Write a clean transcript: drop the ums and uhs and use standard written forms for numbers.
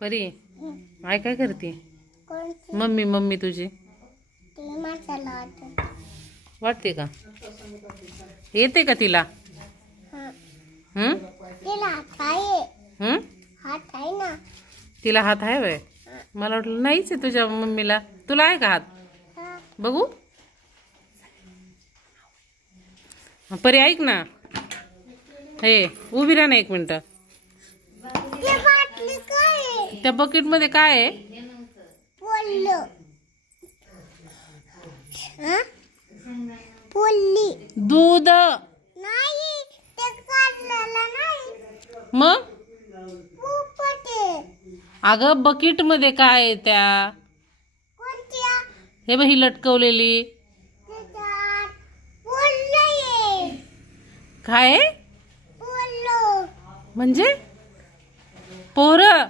परी आई काय करते? कोणती? मम्मी मम्मी तुझी ती मसाला वाटत. वाटते का? येते का तिला? हा. हम्म तिला हात आहे. हम्म हात आहे ना. तिला हात आहे वय? मला वाटलं नाहीच आहे तुझ्या मम्मीला. तुला आहे का हात? हा. बघू. परी ऐक ना, हे उभी राहा ना एक मिनिट. ती बाटली काय आहे? त्या बकेट मध्ये काय आहे? पोल्लं. हा? पोल्ली. दूध. नाही, ते काढलेलं नाही. मग पोपट आहे. अगं बकेट मध्ये काय आहे त्या? कोणत्या? हे बघ ही लटकवलेली त्याच्यात पोल्लं आहे. काय आहे? पोल्लं. म्हणजे पोरं.